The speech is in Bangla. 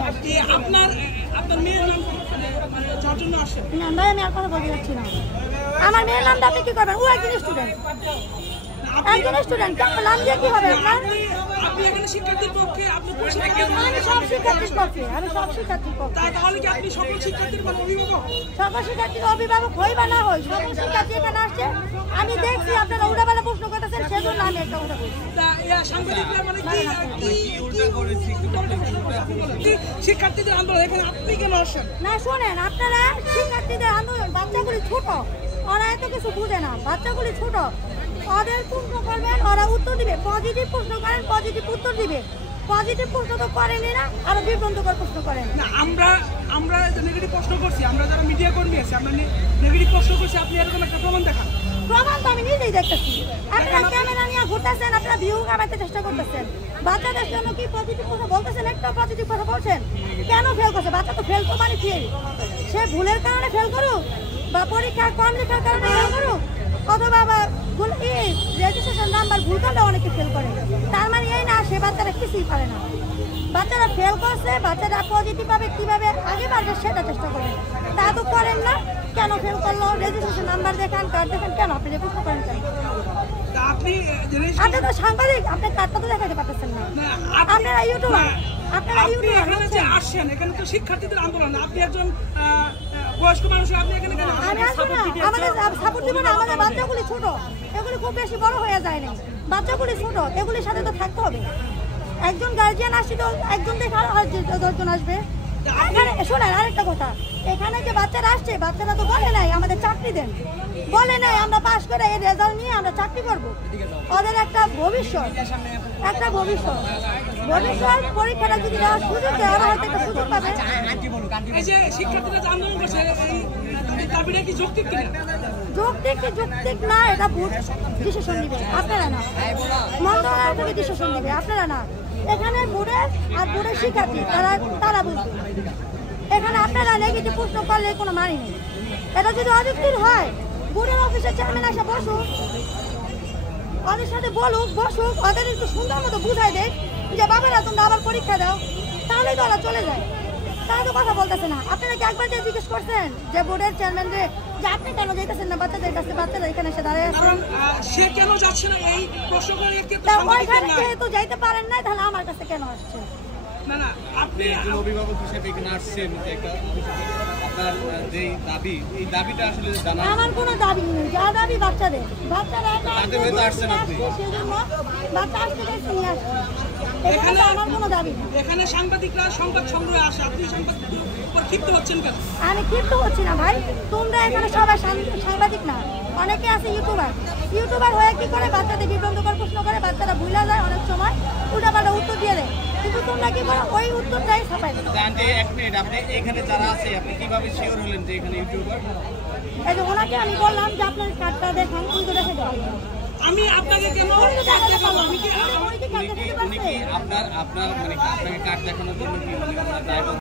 নিয়ে আসছি। আপনার মেয়ের নাম যার জন্য আসেন? না ভাই, আমি আর কথা বলতে যাচ্ছি না। আমার মেয়ের নামটা আপনি কি করবেন? ও একজন স্টুডেন্ট, একজন স্টুডেন্ট। কেন নাম দিয়ে কি হবে আপনার? আপনি এখানে শিক্ষার্থীর পক্ষে, আপনি আমি সব শিক্ষার্থীর পক্ষে, আমি সব শিক্ষার্থীর পক্ষে। তাহলে কি আপনি সকল শিক্ষার্থীর অভিভাবক? সকল শিক্ষার্থীর অভিভাবক হই বা না হই, সকল শিক্ষার্থী এখানে আসছে। আমি দেখছি আপনারা উড়াবেলা প্রশ্ন করতেছেন, সেজন্য আমি একটা কথা বলছি। সাংবাদিকরা মানে কি শিক্ষার্থীদের আন্দোলন, এখানে আপনি কেন আসেন? না শোনেন, আপনারা শিক্ষার্থীদের আন্দোলন, বাচ্চাগুলি ছোট, ওরা এত কিছু বুঝে না, বাচ্চাগুলি ছোট, ওদের প্রশ্ন করবেন, ওরা উত্তর দিবে। পজিটিভ প্রশ্ন করেন, পজিটিভ উত্তর দিবে। পজিটিভ প্রশ্ন তো করেনি না, আরো বিভ্রান্তকর প্রশ্ন করেন। না, আমরা নেগেটিভ প্রশ্ন করছি, আমরা যারা মিডিয়া কর্মী আছি, আমরা নেগেটিভ প্রশ্ন করছি, আপনি এরকম একটা প্রমাণ দেখান। প্রমাণ তো আমি নিজেই দেখতেছি। আপনারা ক্যামেরা নিয়ে ঘুরতেছেন, আপনারা ভিউ কামাইতে চেষ্টা করতেছেন। বাচ্চাদের জন্য কি পজিটিভ কথা বলতেছেন? একটা পজিটিভ কথা বলছেন। কেন ফেল করছে? বাচ্চা তো ফেল তো মানে ফেল, সে ভুলের কারণে ফেল করুক বা পরীক্ষার কম লেখার কারণে ফেল করুক, অথবা রেজিস্ট্রেশন নাম্বার ভুল করলে অনেকে ফেল করে। তার মানে এই না সে বাচ্চারা কিছুই পারে না। বাচ্চারা ফেল করছে, বাচ্চারা পজিটিভ পাবে, কিভাবে আগে বাড়বে সেটা চেষ্টা করেন। তা তো করেন না। কেন ফেল করলো? রেজিস্ট্রেশন নাম্বার দেখান, কার্ড দেখান। কেন আপনি প্রশ্ন করেন কেন? আপনি তো সাংবাদিক, আপনি কার্ডটা তো দেখাতে পারতেছেন না। আপনারা ইউটিউবার, আপনারা ইউটিউবার এখানে যে আসছেন, এখানে তো শিক্ষার্থীদের আন্দোলন, আপনি একজন বয়স্ক মানুষ, আপনি এখানে কেন? আমি আসবো না, আমাদের সাপোর্ট দিব না। আমাদের বাচ্চাগুলি ছোট, এগুলি খুব বেশি বড় হয়ে যায় না। বাচ্চাগুলি ছোট, এগুলির সাথে তো থাকতে হবে। একজন গার্জিয়ান আসছে তো একজন দেখে আর 10 জন আসবে। এখানে শোনেন আরেকটা কথা, এখানে যে বাচ্চারা আসছে, বাচ্চারা তো বলে নাই আমাদের চাকরি দেন, বলে নাই আমরা পাশ করে এই রেজাল্ট নিয়ে আমরা চাকরি করব। ওদের একটা ভবিষ্যৎ, একটা ভবিষ্যৎ পরীক্ষাটা যদি দেওয়ার সুযোগ দেয়, ওরা হয়তো একটা সুযোগ পাবে। এই যে শিক্ষার্থীরা যে আন্দোলন করছে, এই দাবিটা কি যৌক্তিক কিনা? যৌক্তিক না, এটা বোর্ড ডিসিশন নিবে, আপনারা না। মন্ত্রণালয় থেকে ডিসিশন নিবে, আপনারা না। এখানে বোর্ডের আর বোর্ডের শিক্ষার্থী তারা বুঝবে। এখানে আপনারা নেগেটিভ প্রশ্ন করলে কোনো মানি নেই। এটা যদি অযৌক্তিক হয়, বোর্ডের অফিসের চেয়ারম্যান এসে বসুক, ওদের সাথে বসুক, ওদের একটু সুন্দর মতো বুঝাই দেয় যে বাবারা তোমরা আবার পরীক্ষা দাও, তাহলেই তো ওরা চলে যায়। তারা তো কথা বলতেছে না। আপনারা কি একবার জিজ্ঞেস করছেন যে বোর্ডের চেয়ারম্যান রে যে আপনি কেন যাইতেছেন না বাচ্চাদের কাছে? বাচ্চারা এখানে এসে দাঁড়িয়ে আছে, সে কেন যাচ্ছে না এই প্রশ্ন করে ওইখানে যেহেতু যাইতে পারেন না, তাহলে আমার কাছে কেন আসছে? না, আপনি একজন অভিভাবক হিসেবে এখানে আসছেন, আপনার যে দাবি, এই দাবিটা আসলে জানা। আমার কোনো দাবি নেই, যা দাবি বাচ্চারা তাদের হয়তো আসছেন আপনি, সেজন্য বাচ্চা আসতে নিয়ে আসছে। এখানে আমার কোনো দাবি নেই। এখানে সাংবাদিকরা সংবাদ সংগ্রহে আসে, আপনি সাংবাদিকদের উপর ক্ষিপ্ত হচ্ছেন কেন? আমি ক্ষিপ্ত হচ্ছি না ভাই, তোমরা এখানে সবাই সাংবাদিক না, অনেকে আছে ইউটিউবার হয়ে কি করে বাচ্চাদের বিভ্রান্তকর প্রশ্ন করে, বাচ্চারা ভুলে যায়, অনেক সময় উল্টাপাল্টা উত্তর দিয়ে দেয়, কিন্তু তোমরা কি করো ওই উত্তরটাই ছাপাই দেবে। এক মিনিট, আপনি এখানে যারা আছে আপনি কিভাবে শিওর হলেন যে এখানে ইউটিউবার? এই যে ওনাকে আমি বললাম যে আপনার কার্ডটা দেখান, কিন্তু দেখে দেওয়া আমি আপনাকে কেন উনি কি আপনার মানে আপনাকে কার্ড দেখানোর জন্য কি মানে ড্রাইভার